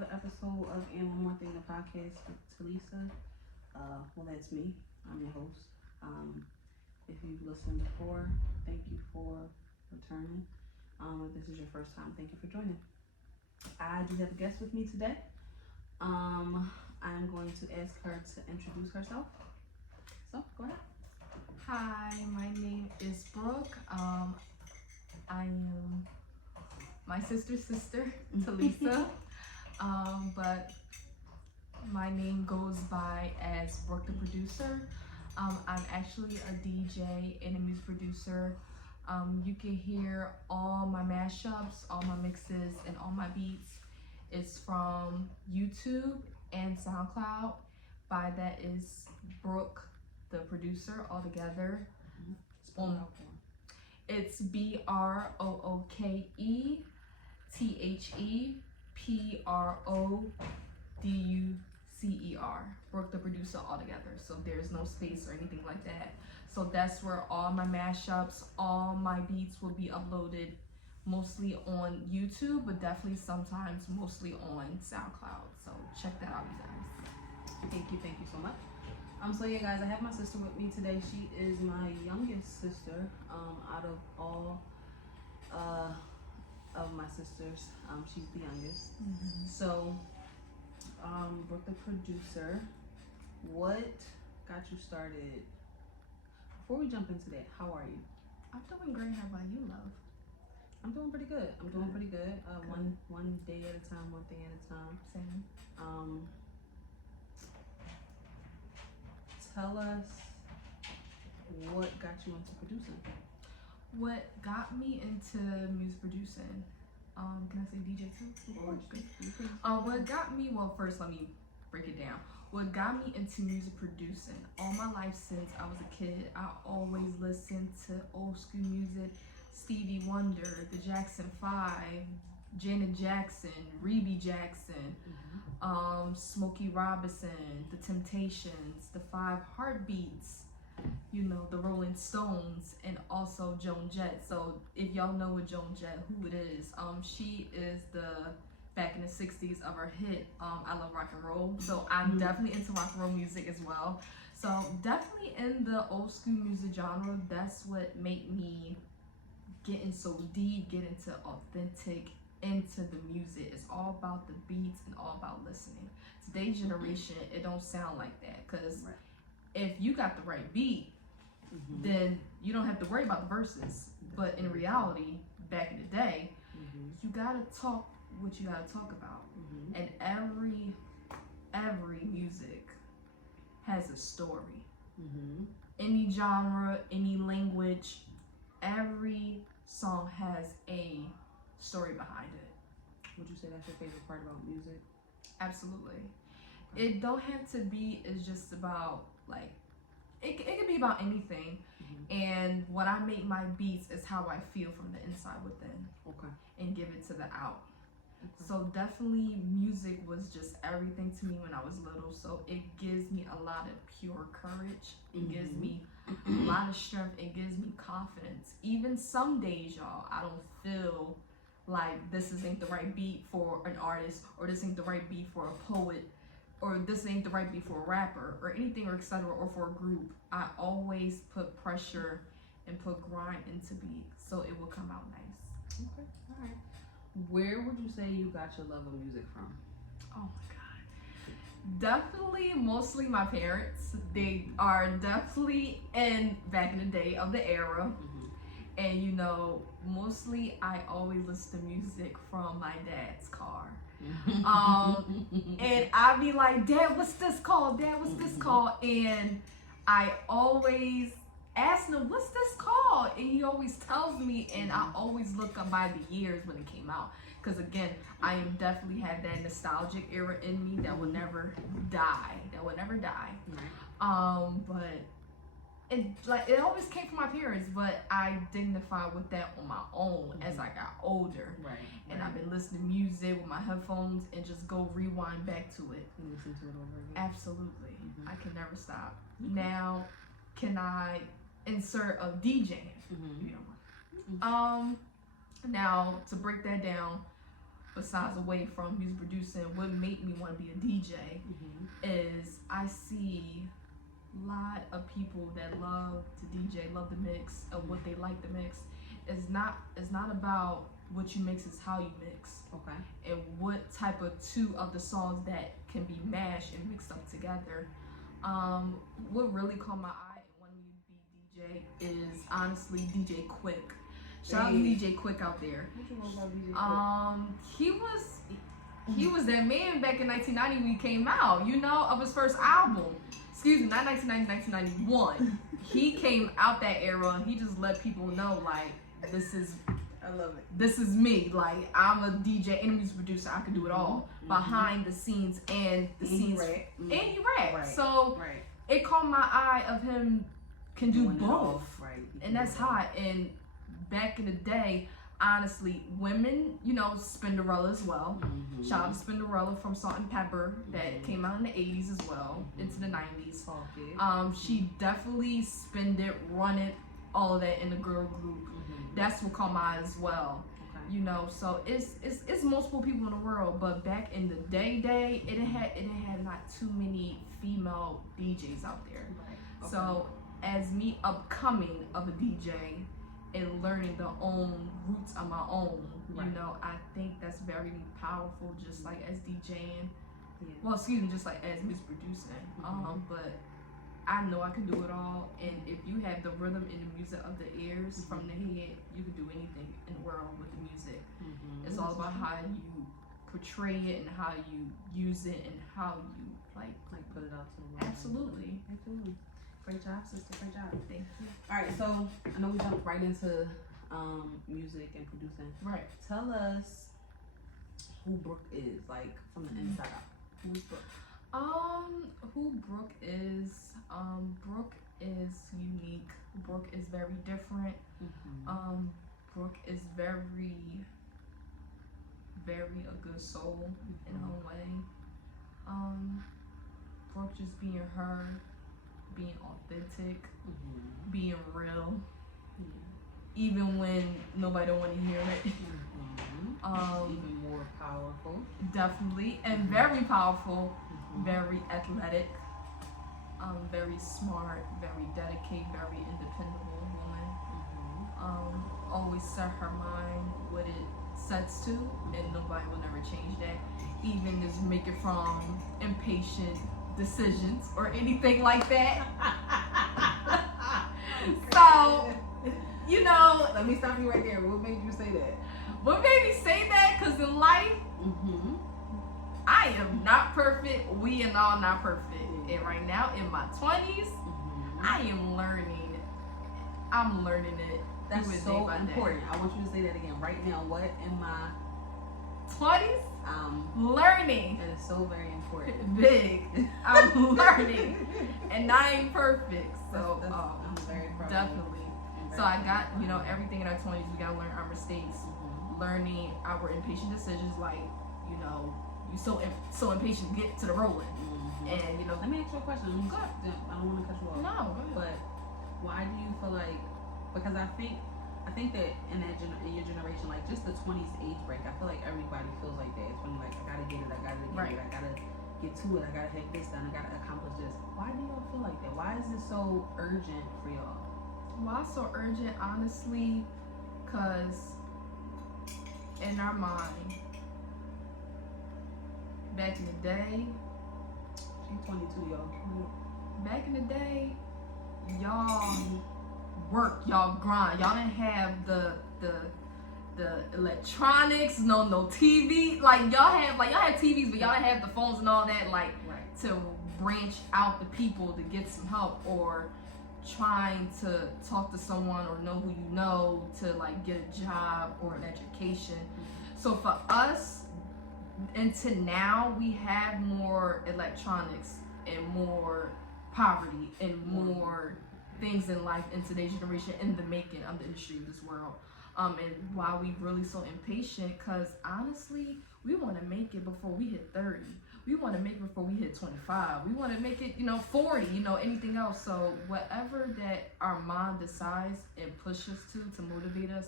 another episode of And One More Thing, the podcast with Talisa. Well, that's me. I'm your host. If you've listened before, thank you for returning. If this is your first time, thank you for joining. I do have a guest with me today. I'm going to ask her to introduce herself. So, go ahead. Hi, my name is Brooke. I am my sister's sister, Talisa. But my name goes by as BrookeTheProducer. I'm actually a DJ and a music producer. You can hear all my mashups, all my mixes, and all my beats. It's from YouTube and SoundCloud. By that is Brooke the Producer all together. Spell it out for It's BrookeTheProducer. Brooke the Producer all together. So there's no space or anything like that. So that's where all my mashups, all my beats will be uploaded, mostly on YouTube, but definitely sometimes mostly on SoundCloud. So check that out, you guys. Thank you so much. So yeah, guys, I have my sister with me today. She is my youngest sister. Out of all of my sisters, she's the youngest. Mm-hmm. So, Brooke the Producer, what got you started? Before we jump into that, how are you? I'm doing great. How about you, love? I'm doing pretty good. One day at a time, one thing at a time. Same. Tell us what got you into producing. What got me into music producing? Can I say DJ too? What got me? Well, first let me break it down. What got me into music producing? All my life since I was a kid, I always listened to old school music. Stevie Wonder, the Jackson 5, Janet Jackson, Rebe Jackson, Smokey Robinson, the Temptations, the Five Heartbeats, the Rolling Stones, and also Joan Jett. So if y'all know what Joan Jett, who it is, she is back in the 60s of her hit, I Love Rock and Roll. So I'm definitely into rock and roll music as well. So definitely in the old school music genre, that's what made me get in so deep, get into authentic, into the music. It's all about the beats and all about listening. Today's generation, it don't sound like that, because if you got the right beat, then you don't have to worry about the verses. But in reality, back in the day, you gotta talk what you gotta talk about. And every music has a story. Any genre, any language, every song has a story behind it. Would you say that's your favorite part about music? Absolutely. It don't have to be, it's just about, like, it can be about anything. And when I make my beats is how I feel from the inside within. Okay. And give it to the out. So definitely music was just everything to me when I was little. So it gives me a lot of pure courage. It gives me a lot of strength. It gives me confidence. Even some days, y'all, I don't feel like this ain't the right beat for an artist, or this ain't the right beat for a poet, or this ain't the right beat for a rapper, or anything, or etc., or for a group. I always put pressure and put grind into beats, so it will come out nice. Okay, all right. Where would you say you got your love of music from? Oh my God. Definitely, mostly my parents. They are definitely back in the day of the era. And mostly I always listen to music from my dad's car. And I be like, Dad, what's this called? Dad, what's this called? And I always ask him, what's this called? And he always tells me, and I always look up by the years when it came out. Because again, I am definitely have that nostalgic era in me that will never die. But it always came from my parents, but I dignified with that on my own as I got older. And I've been listening to music with my headphones and just go rewind back to it. And listen to it over again. Absolutely. I can never stop. Now, can I insert a DJ? Now, to break that down, besides away from music producing, what made me want to be a DJ is I see a lot of people that love to DJ, love the mix, of what they like to mix. It's not about what you mix, it's how you mix. Okay. And what type of two of the songs that can be mashed and mixed up together. What really caught my eye and wanted me to be DJ is honestly DJ Quick. Shout out to DJ Quick out there. What you know about DJ Quick? He was that man back in 1990 when he came out, you know, of his first album. Excuse me, not 1990, 1991. He came out that era and he just let people know, like, I love it. This is me. Like, I'm a DJ and a music producer. I can do it all. Behind the scenes and the scenes. And he rap. Right. So it caught my eye of him can do both. Right. And that's hot. And back in the day, honestly, women, you know, Spinderella as well. Shout out to Spinderella from Salt and Pepper that came out in the 80s as well, into the 90s. She definitely spinned it, run it, all of that in the girl group. That's what caught my eye as well. Okay. You know, so it's multiple people in the world, but back in the day, it had not too many female DJs out there. Right. Okay. So as me upcoming of a DJ and learning the own roots of my own, you know, I think that's very powerful, just like as DJing. Yeah. Well, excuse me, just like as music producing. But I know I can do it all, and if you have the rhythm and the music of the ears from the head, you can do anything in the world with the music. It's all about how you portray it and how you use it and how you like put it out to the world. Absolutely. Great job, sister. Great job. Thank you. All right, so I know we jumped right into music and producing. Right. Tell us who Brooke is, like from the inside out. Who is Brooke? Who Brooke is? Brooke is unique. Brooke is very different. Brooke is very, very a good soul in her own way. Brooke just being her, being authentic, being real, even when nobody don't want to hear it. Even more powerful. Definitely, and very powerful, very athletic, very smart, very dedicated, very independent woman. Always set her mind what it sets to, and nobody will never change that. Even just make it from impatient decisions or anything like that. So, you know, let me stop you right there. What made you say that? What made me say that? Because in life, I am not perfect. We are all not perfect. And right now, in my 20s, I am learning. I'm learning it. That's so important. I want you to say that again. Right now, what in my 20s? Learning. That is so very important. Big. I'm learning. And I ain't perfect. So, I'm very proud. Definitely. So I got, you know, everything in our 20s, we gotta learn our mistakes. Learning our impatient decisions, like, you know, you so impatient to get to the rolling. And, you know, let me ask you a question. I don't want to cut you off. No, but why do you feel like, because I think that in your generation, like just the 20s age break, I feel like everybody feels like that. It's when like, I gotta get it, I gotta get it, I gotta get to it, I gotta have this done, I gotta accomplish this. Why do y'all feel like that? Why is it so urgent for y'all? Why so urgent? Honestly, because in our mind, back in the day, she's 22, y'all. Back in the day, y'all work, y'all grind. Y'all didn't have the electronics, no TV. Like y'all had TVs, but y'all didn't have the phones and all that. Like to branch out the people to get some help, or trying to talk to someone or know who you know to like get a job or an education. So for us, until now, we have more electronics and more poverty and more things in life in today's generation in the making of the industry of this world. And why we really so impatient, because honestly, we want to make it before we hit 30. We want to make it before we hit 25. We want to make it, 40, anything else. So whatever that our mind decides and pushes to motivate us,